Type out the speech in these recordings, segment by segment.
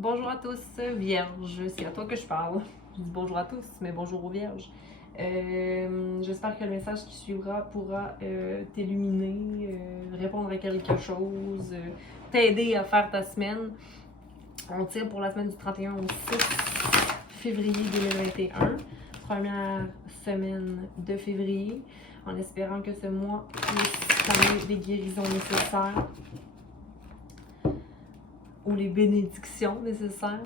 Bonjour à tous, Vierge, c'est à toi que je parle. Je dis bonjour à tous, mais bonjour aux Vierges. J'espère que le message qui suivra pourra t'illuminer, répondre à quelque chose, t'aider à faire ta semaine. On tire pour la semaine du 31 au 6 février 2021, première semaine de février, en espérant que ce mois puisse t'amener des guérisons nécessaires ou les bénédictions nécessaires.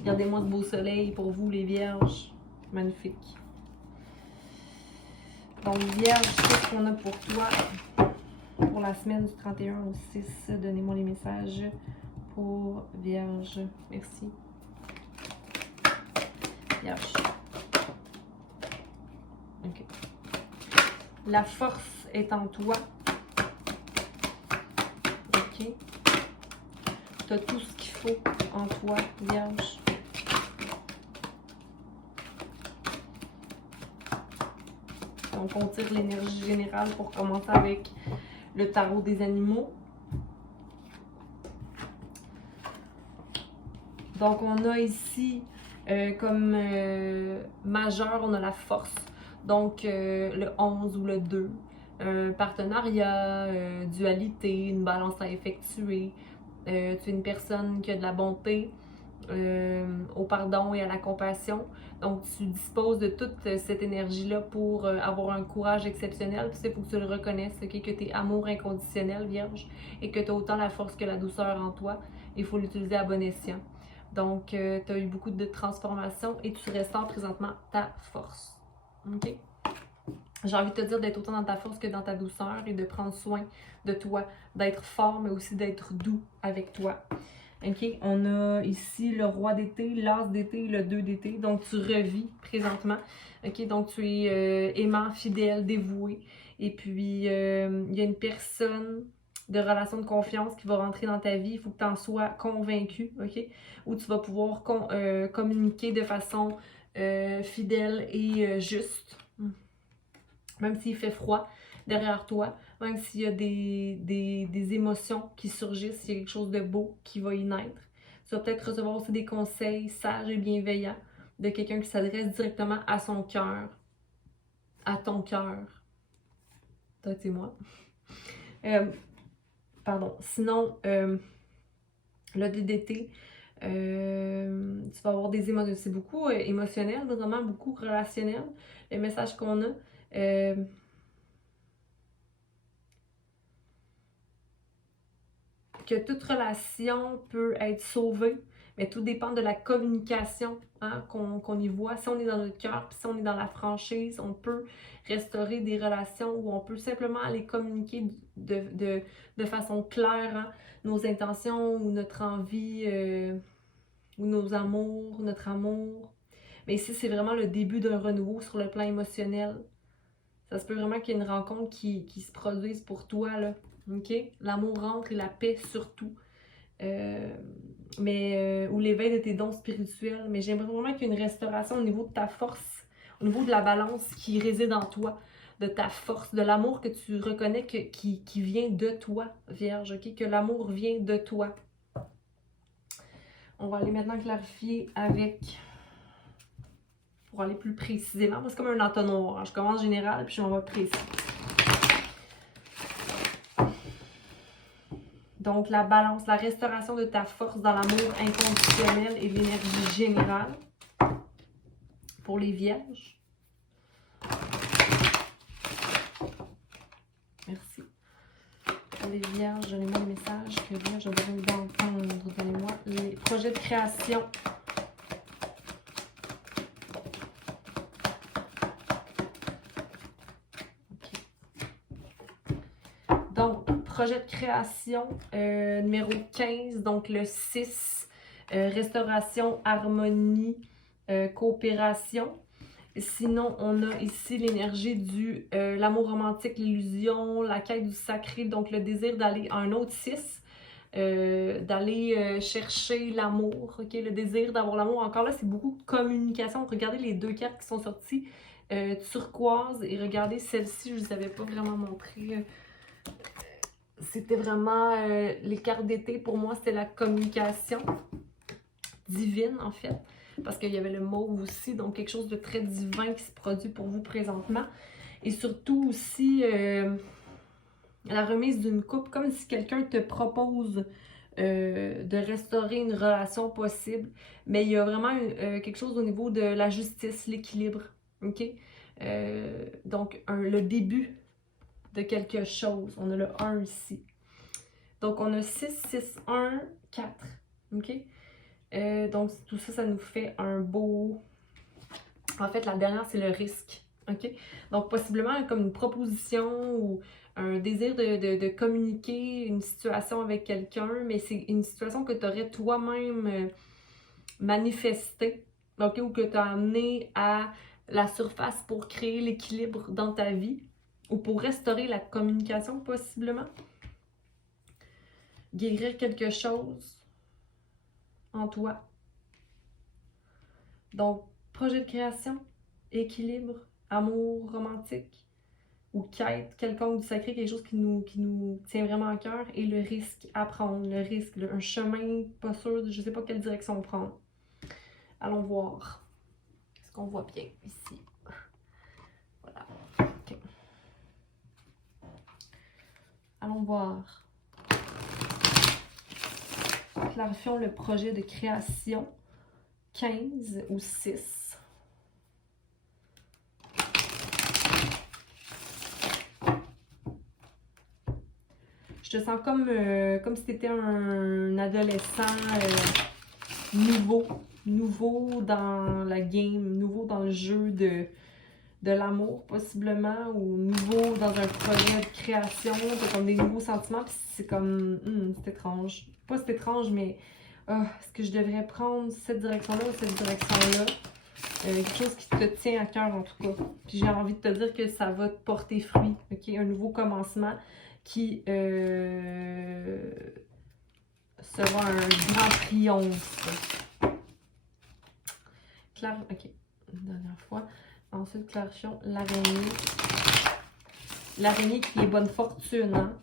Regardez-moi ce beau soleil pour vous, les vierges. Magnifique. Donc, vierge, qu'est-ce qu'on a pour toi pour la semaine du 31 au 6? Donnez-moi les messages pour vierge. Merci. Vierge. OK. La force est en toi. OK. Tu as tout ce qu'il faut en toi, vierge. Donc, on tire l'énergie générale pour commencer avec le tarot des animaux. Donc, on a ici comme majeur, on a la force. Donc, le 11 ou le 2. Partenariat, dualité, une balance à effectuer. Tu es une personne qui a de la bonté, au pardon et à la compassion. Donc, tu disposes de toute cette énergie-là pour avoir un courage exceptionnel. Puis, il faut que tu le reconnaisses, okay, que tu es amour inconditionnel, vierge, et que tu as autant la force que la douceur en toi. Il faut l'utiliser à bon escient. Donc, tu as eu beaucoup de transformations et tu restaures présentement ta force. OK? J'ai envie de te dire d'être autant dans ta force que dans ta douceur et de prendre soin de toi, d'être fort, mais aussi d'être doux avec toi. OK? On a ici le roi d'été, l'as d'été, le 2 d'été. Donc, tu revis présentement. OK? Donc, tu es aimant, fidèle, dévoué. Et puis, il y a une personne de relation de confiance qui va rentrer dans ta vie. Il faut que tu en sois convaincu. OK? Où tu vas pouvoir communiquer de façon fidèle et juste. Même s'il fait froid derrière toi, même s'il y a des émotions qui surgissent, s'il y a quelque chose de beau qui va y naître. Tu vas peut-être recevoir aussi des conseils sages et bienveillants de quelqu'un qui s'adresse directement à son cœur, à ton cœur. Toi, c'est moi. Pardon. Sinon, le DDT, tu vas avoir des émotions. C'est beaucoup émotionnel, vraiment beaucoup relationnel. Le message qu'on a. Que toute relation peut être sauvée, mais tout dépend de la communication hein, qu'on y voit. Si on est dans notre cœur, puis si on est dans la franchise, on peut restaurer des relations où on peut simplement aller communiquer de façon claire hein, nos intentions ou notre envie, ou nos amours, notre amour. Mais ici, c'est vraiment le début d'un renouveau sur le plan émotionnel. Ça se peut vraiment qu'il y ait une rencontre qui se produise pour toi, là. OK? L'amour rentre et la paix surtout. Ou l'éveil de tes dons spirituels. Mais j'aimerais vraiment qu'il y ait une restauration au niveau de ta force, au niveau de la balance qui réside en toi, de ta force, de l'amour que tu reconnais qui vient de toi, Vierge, ok? Que l'amour vient de toi. On va aller maintenant clarifier avec, pour aller plus précisément, c'est comme un entonnoir. Hein? Je commence général, puis je m'en vais précis. Donc, la balance, la restauration de ta force dans l'amour inconditionnel et l'énergie générale pour les vierges. Merci. Pour les vierges, donnez-moi le message que vierge a besoin d'entendre. Donnez-moi les projets de création. Okay. Donc, projet de création numéro 15, donc le 6, restauration, harmonie, coopération. Sinon, on a ici l'énergie du l'amour romantique, l'illusion, la quête du sacré, donc le désir d'aller à un autre 6, d'aller chercher l'amour, ok? Le désir d'avoir l'amour. Encore là, c'est beaucoup de communication. Regardez les deux cartes qui sont sorties, turquoise, et regardez celle-ci, je ne vous avais pas vraiment montré c'était vraiment les cartes d'été. Pour moi, c'était la communication divine, en fait. Parce qu'il y avait le mauve aussi, donc quelque chose de très divin qui se produit pour vous présentement. Et surtout aussi la remise d'une coupe, comme si quelqu'un te propose de restaurer une relation possible. Mais il y a vraiment quelque chose au niveau de la justice, l'équilibre. OK? Donc, le début de quelque chose. On a le 1 ici. Donc, on a 6, 6, 1, 4. OK? Donc, tout ça, ça nous fait un beau... En fait, la dernière, c'est le risque. OK? Donc, possiblement comme une proposition ou un désir de communiquer une situation avec quelqu'un, mais c'est une situation que tu aurais toi-même manifestée, OK? Ou que tu as amené à la surface pour créer l'équilibre dans ta vie ou pour restaurer la communication, possiblement. Guérir quelque chose en toi. Donc, projet de création, équilibre, amour romantique ou quête quelconque du sacré, quelque chose qui nous tient vraiment à cœur, et le risque à prendre, le risque, un chemin pas sûr, je ne sais pas quelle direction prendre. Allons voir. Est-ce qu'on voit bien ici? Voilà. Okay. Allons voir. Clarifions le projet de création. 15 ou 6. Je te sens comme si tu étais un adolescent nouveau dans la game, nouveau dans le jeu de l'amour possiblement, ou nouveau dans un projet de création, t'as comme des nouveaux sentiments, puis c'est comme, c'est étrange. Pas c'est étrange, mais est-ce que je devrais prendre cette direction-là ou cette direction-là? Quelque chose qui te tient à cœur en tout cas. Puis j'ai envie de te dire que ça va te porter fruit, ok? Un nouveau commencement qui sera un grand triomphe. Ok, une dernière fois. Ensuite, clarifions l'araignée. L'araignée qui est bonne fortune, hein?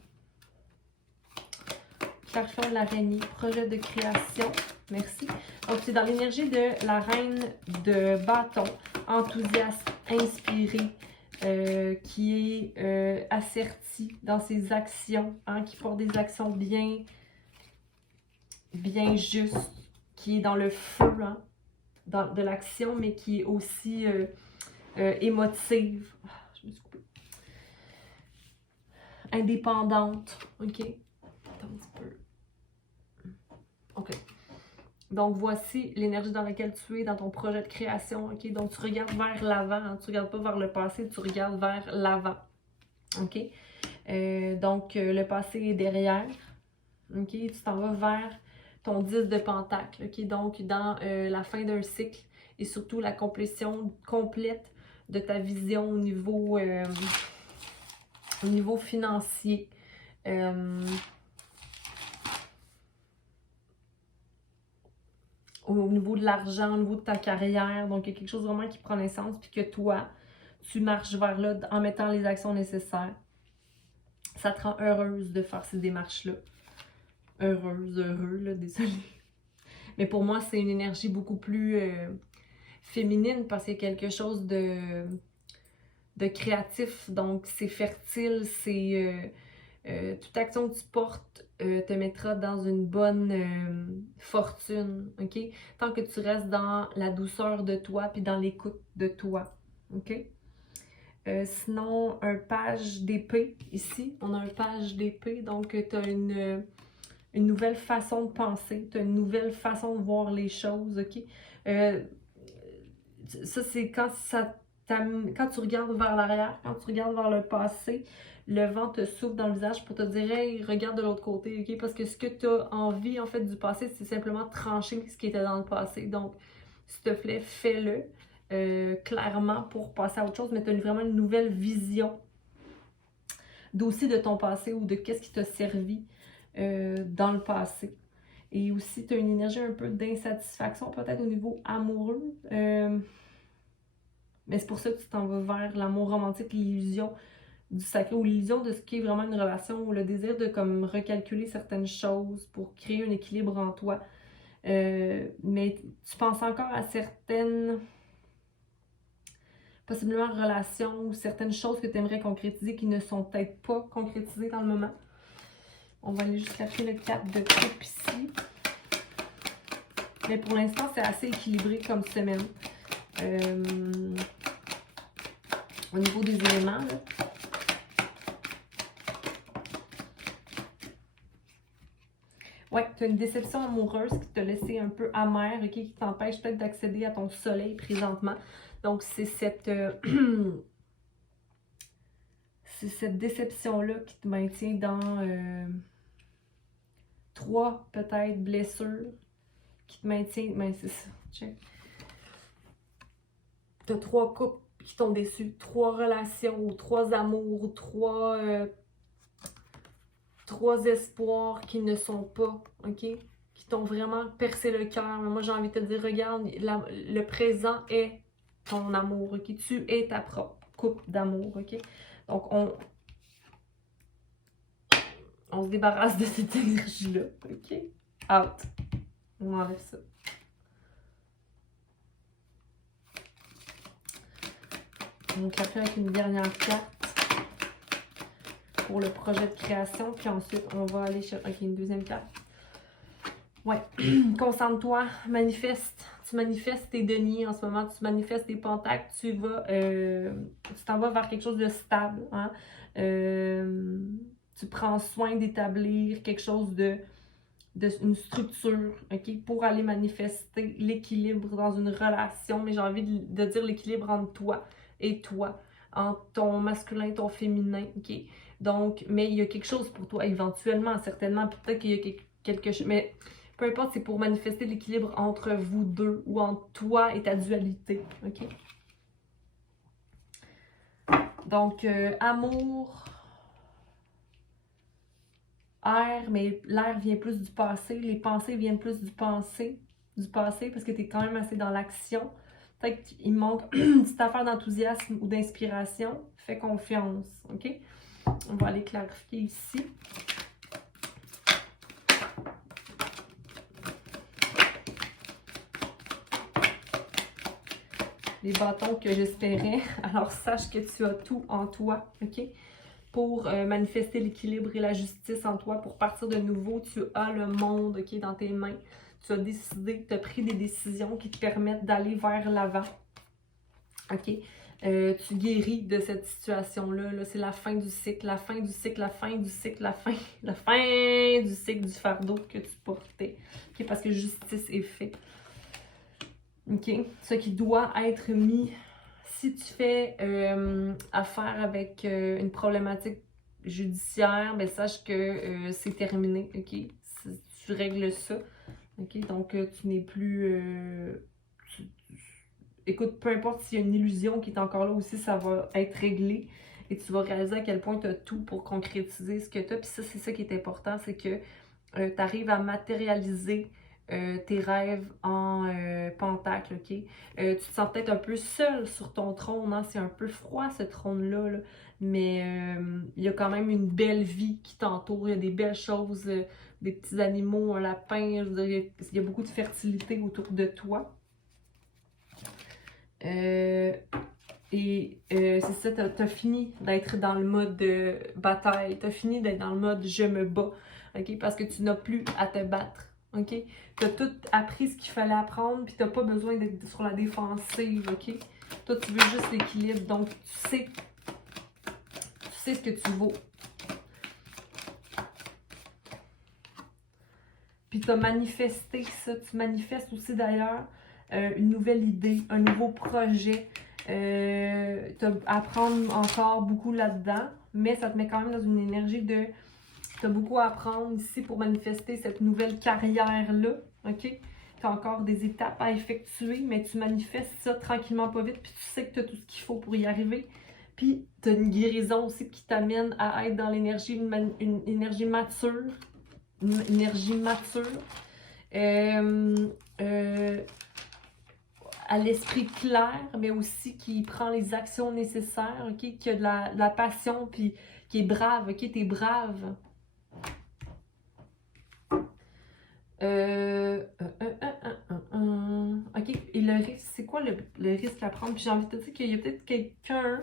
Clarifions l'araignée. Projet de création. Merci. Donc, c'est dans l'énergie de la reine de bâton, enthousiaste, inspirée, qui est assertie dans ses actions, hein, qui porte des actions bien justes, qui est dans le feu, hein, de l'action, mais qui est aussi émotive. Je me suis coupée. Indépendante. OK? Attends un petit peu. OK. Donc, voici l'énergie dans laquelle tu es dans ton projet de création. OK? Donc, tu regardes vers l'avant. Hein? Tu ne regardes pas vers le passé, tu regardes vers l'avant. OK? Donc, le passé est derrière. OK? Tu t'en vas vers ton 10 de pentacle. OK? Donc, dans la fin d'un cycle et surtout la complétion complète de ta vision au niveau financier. Au niveau de l'argent, au niveau de ta carrière. Donc, il y a quelque chose vraiment qui prend naissance, puis que toi, tu marches vers là en mettant les actions nécessaires. Ça te rend heureuse de faire ces démarches-là. Heureux, là, désolée. Mais pour moi, c'est une énergie beaucoup plus féminine, parce qu'il y a quelque chose de créatif. Donc, c'est fertile, c'est... toute action que tu portes te mettra dans une bonne fortune, OK? Tant que tu restes dans la douceur de toi puis dans l'écoute de toi, OK? Sinon, un page d'épée, ici, on a un page d'épée, donc tu as une nouvelle façon de penser, tu as une nouvelle façon de voir les choses, OK? Ça, c'est quand tu regardes vers l'arrière, quand tu regardes vers le passé, le vent te souffle dans le visage pour te dire « Hey, regarde de l'autre côté, OK? » Parce que ce que tu as envie, en fait, du passé, c'est simplement trancher ce qui était dans le passé. Donc, s'il te plaît, fais-le clairement pour passer à autre chose, mais tu as vraiment une nouvelle vision d'aussi de ton passé ou de qu'est-ce qui t'a servi dans le passé. Et aussi, tu as une énergie un peu d'insatisfaction, peut-être au niveau amoureux. Mais c'est pour ça que tu t'en vas vers l'amour romantique, l'illusion du sacré ou l'illusion de ce qui est vraiment une relation ou le désir de comme recalculer certaines choses pour créer un équilibre en toi. Mais tu penses encore à certaines, possiblement relations ou certaines choses que tu aimerais concrétiser qui ne sont peut-être pas concrétisées dans le moment. On va aller jusqu'à le 4 de coupe ici. Mais pour l'instant, c'est assez équilibré comme semaine. Au niveau des éléments, là. Ouais, tu as une déception amoureuse qui t'a laissé un peu amer, okay, qui t'empêche peut-être d'accéder à ton soleil présentement. Donc, c'est cette, c'est cette déception-là qui te maintient dans 3 peut-être blessures, qui te maintient, ben c'est ça, check. Tu as 3 couples qui t'ont déçu, 3 relations, ou 3 amours, ou 3 espoirs qui ne sont pas, ok? Qui t'ont vraiment percé le cœur. Moi, j'ai envie de te dire, regarde, le présent est ton amour, ok? Tu es ta propre coupe d'amour, ok? Donc, on se débarrasse de cette énergie-là, ok? Out. On enlève ça. Donc, la fin avec une dernière carte pour le projet de création. Puis ensuite, on va aller chercher une deuxième carte. Ouais. Concentre-toi, manifeste. Tu manifestes tes deniers en ce moment. Tu manifestes tes pentacles. Tu t'en vas vers quelque chose de stable. Hein? Tu prends soin d'établir quelque chose une structure, ok, pour aller manifester l'équilibre dans une relation. Mais j'ai envie de dire l'équilibre entre toi et toi, entre ton masculin et ton féminin, ok. Donc, mais il y a quelque chose pour toi, éventuellement, certainement, peut-être qu'il y a quelque chose, mais peu importe, c'est pour manifester l'équilibre entre vous deux ou entre toi et ta dualité, ok. Donc, amour, air, mais l'air vient plus du passé, les pensées viennent plus du passé, parce que tu es quand même assez dans l'action. Peut-être qu'il manque une petite affaire d'enthousiasme ou d'inspiration. Fais confiance, ok? On va aller clarifier ici. Les bâtons que j'espérais. Alors, sache que tu as tout en toi, ok? Pour manifester l'équilibre et la justice en toi, pour partir de nouveau, tu as le monde, ok, dans tes mains. Tu as décidé, tu as pris des décisions qui te permettent d'aller vers l'avant. OK? Tu guéris de cette situation-là. -là, c'est la fin du cycle, la fin du cycle, la fin du cycle, la fin du cycle du fardeau que tu portais. OK? Parce que justice est faite. OK? Ce qui doit être mis. Si tu fais affaire avec une problématique judiciaire, ben sache que c'est terminé. OK? Tu règles ça. OK? Donc, tu n'es plus. Écoute, peu importe s'il y a une illusion qui est encore là aussi, ça va être réglé. Et tu vas réaliser à quel point tu as tout pour concrétiser ce que tu as. Puis ça, c'est ça qui est important, c'est que tu arrives à matérialiser tes rêves en pentacle, ok? Tu te sens peut-être un peu seul sur ton trône, hein? C'est un peu froid ce trône-là, là. Mais il y a quand même une belle vie qui t'entoure, il y a des belles choses, des petits animaux, un lapin, je veux dire, il y a beaucoup de fertilité autour de toi. C'est ça, t'as fini d'être dans le mode de bataille, t'as fini d'être dans le mode je me bats, ok? Parce que tu n'as plus à te battre, ok? T'as tout appris ce qu'il fallait apprendre, puis t'as pas besoin d'être sur la défensive, ok? Toi, tu veux juste l'équilibre, donc tu sais ce que tu vaux. Puis tu as manifesté ça, tu manifestes aussi d'ailleurs une nouvelle idée, un nouveau projet. Tu as à apprendre encore beaucoup là-dedans, mais ça te met quand même dans une énergie de... Tu as beaucoup à apprendre ici pour manifester cette nouvelle carrière-là, ok? Tu as encore des étapes à effectuer, mais tu manifestes ça tranquillement, pas vite, puis tu sais que tu as tout ce qu'il faut pour y arriver. Puis tu as une guérison aussi qui t'amène à être dans l'énergie, une énergie mature, une énergie mature, à l'esprit clair, mais aussi qui prend les actions nécessaires, ok? Qui a de la passion, puis qui est brave, ok? T'es brave. Ok, et le risque, c'est quoi le risque à prendre? Puis j'ai envie de te dire qu'il y a peut-être quelqu'un,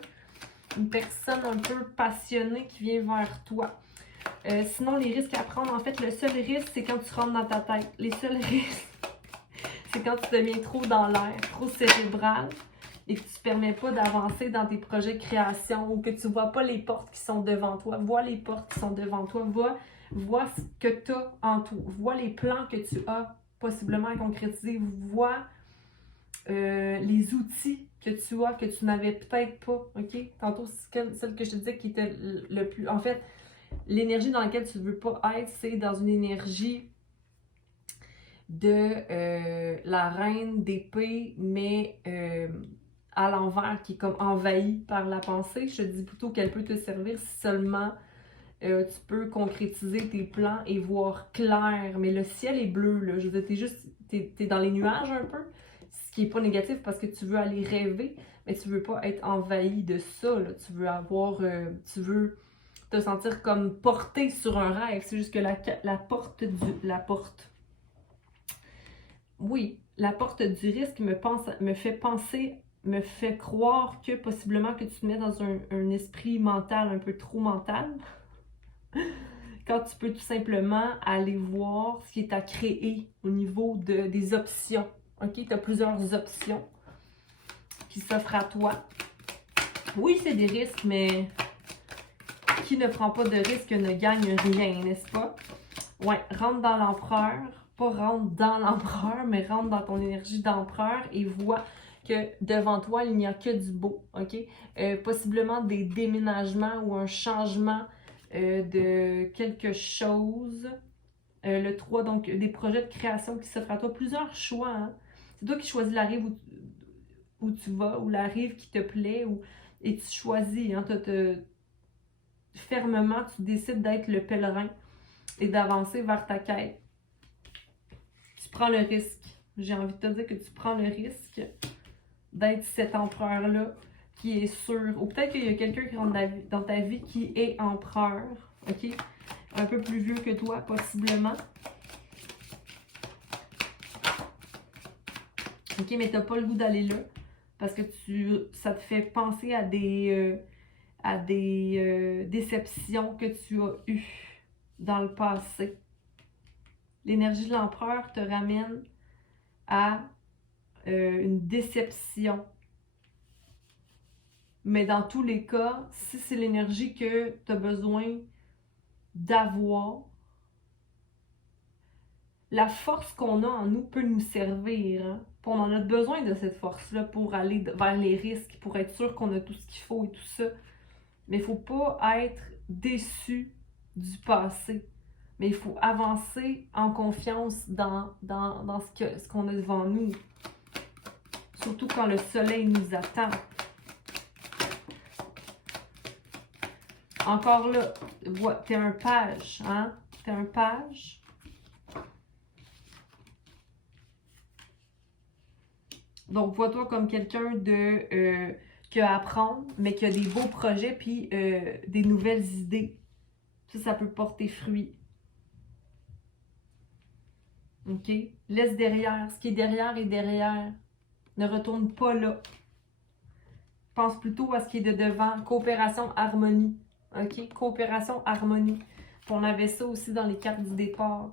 une personne un peu passionnée qui vient vers toi. Sinon, les risques à prendre, en fait, le seul risque, c'est quand tu rentres dans ta tête. Les seuls risques, c'est quand tu deviens trop dans l'air, trop cérébral, et que tu ne permets pas d'avancer dans tes projets de création, ou que tu ne vois pas les portes qui sont devant toi. Vois les portes qui sont devant toi. Vois ce que tu as en tout. Vois les plans que tu as possiblement à concrétiser. Vois les outils que tu as, que tu n'avais peut-être pas. OK? Tantôt, celle que je te disais qui était le plus... En fait, l'énergie dans laquelle tu ne veux pas être, c'est dans une énergie de la reine d'épée, mais à l'envers, qui est comme envahie par la pensée. Je te dis plutôt qu'elle peut te servir si seulement tu peux concrétiser tes plans et voir clair. Mais le ciel est bleu, là. Je veux dire, t'es dans les nuages un peu, ce qui n'est pas négatif parce que tu veux aller rêver, mais tu veux pas être envahi de ça, là. Tu veux avoir, tu veux te sentir comme porté sur un rêve. C'est juste que la porte, oui, la porte du risque me fait croire que possiblement que tu te mets dans un esprit mental un peu trop mental. Quand tu peux tout simplement aller voir ce qui est à créer au niveau des options. OK? Tu as plusieurs options qui s'offrent à toi. Oui, c'est des risques, mais qui ne prend pas de risque ne gagne rien, n'est-ce pas? Ouais, rentre dans l'empereur. Pas rentre dans l'empereur, mais rentre dans ton énergie d'empereur et vois que devant toi, il n'y a que du beau. OK? Possiblement des déménagements ou un changement de quelque chose. Le 3, donc des projets de création qui s'offrent à toi. Plusieurs choix. Hein? C'est toi qui choisis la rive où tu vas, ou la rive qui te plaît, et tu choisis. Hein? Fermement, tu décides d'être le pèlerin et d'avancer vers ta quête. Tu prends le risque. J'ai envie de te dire que tu prends le risque d'être cet empereur-là qui est sûr. Ou peut-être qu'il y a quelqu'un qui rentre dans ta vie qui est empereur. OK? Un peu plus vieux que toi, possiblement. OK, mais t'as pas le goût d'aller là. Parce que ça te fait penser à des déceptions que tu as eues dans le passé. L'énergie de l'empereur te ramène à une déception. Mais dans tous les cas, si c'est l'énergie que tu as besoin d'avoir, la force qu'on a en nous peut nous servir. Hein? On en a besoin de cette force-là pour aller vers les risques, pour être sûr qu'on a tout ce qu'il faut et tout ça. Mais il ne faut pas être déçu du passé. Mais il faut avancer en confiance dans ce qu'on a devant nous. Surtout quand le soleil nous attend. Encore là, t'es un page, hein? T'es un page. Donc, vois-toi comme quelqu'un qui a à apprendre, mais qui a des beaux projets, puis des nouvelles idées. Ça peut porter fruit. OK? Laisse derrière. Ce qui est derrière est derrière. Ne retourne pas là. Pense plutôt à ce qui est de devant. Coopération, harmonie. OK? Coopération, harmonie. Puis on avait ça aussi dans les cartes du départ.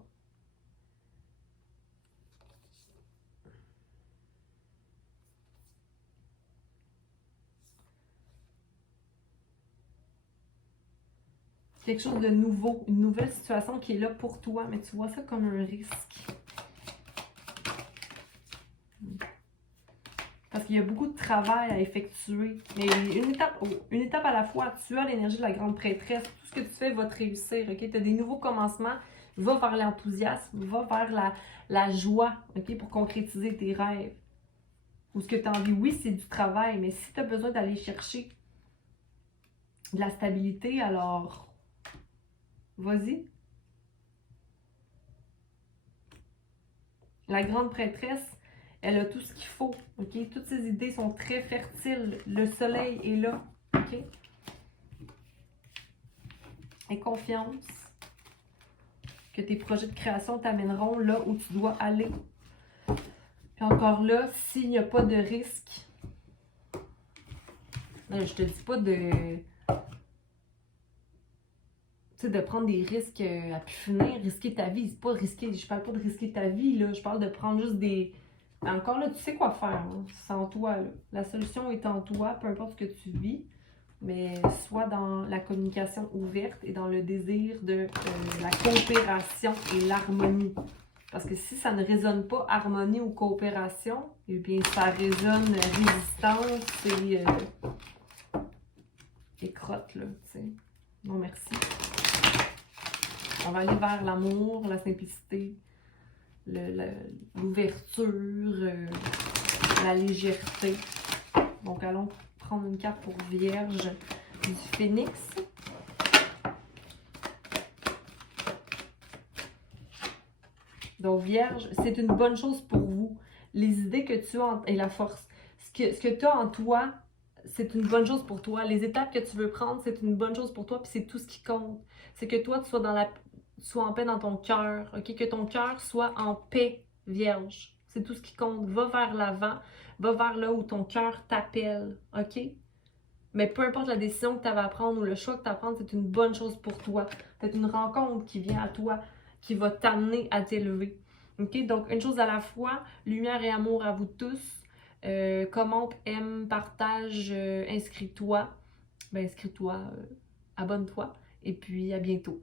Quelque chose de nouveau, une nouvelle situation qui est là pour toi, mais tu vois ça comme un risque. Parce qu'il y a beaucoup de travail à effectuer. Mais une étape à la fois, tu as l'énergie de la grande prêtresse. Tout ce que tu fais va te réussir. Okay? Tu as des nouveaux commencements. Va vers l'enthousiasme. Va vers la joie, okay? Pour concrétiser tes rêves. Ou ce que tu as envie. Oui, c'est du travail. Mais si tu as besoin d'aller chercher de la stabilité, alors vas-y. La grande prêtresse Elle a tout ce qu'il faut, ok? Toutes ses idées sont très fertiles. Le soleil est là, ok? Aie confiance que tes projets de création t'amèneront là où tu dois aller. Puis encore là, s'il n'y a pas de risque, je te dis pas de prendre des risques à pu finir, risquer ta vie. C'est pas risquer, je parle pas de risquer ta vie, là. Je parle de prendre juste des... Encore là, tu sais quoi faire, hein? C'est en toi, là. La solution est en toi, peu importe ce que tu vis, mais soit dans la communication ouverte et dans le désir de la coopération et l'harmonie. Parce que si ça ne résonne pas harmonie ou coopération, eh bien ça résonne résistance et crotte, là, tu sais. Non, merci. On va aller vers l'amour, la simplicité, l'ouverture, la légèreté. Donc, allons prendre une carte pour Vierge du Phénix. Donc, Vierge, c'est une bonne chose pour vous. Les idées que tu as et la force. Ce que tu as en toi, c'est une bonne chose pour toi. Les étapes que tu veux prendre, c'est une bonne chose pour toi, puis c'est tout ce qui compte. C'est que toi, tu sois en paix dans ton cœur, ok? Que ton cœur soit en paix, Vierge. C'est tout ce qui compte. Va vers l'avant, va vers là où ton cœur t'appelle, ok? Mais peu importe la décision que tu vas prendre ou le choix que tu vas prendre, c'est une bonne chose pour toi. C'est une rencontre qui vient à toi, qui va t'amener à t'élever. Ok? Donc, une chose à la fois, lumière et amour à vous tous. Commente, aime, partage, inscris-toi. Ben, inscris-toi, abonne-toi. Et puis, à bientôt.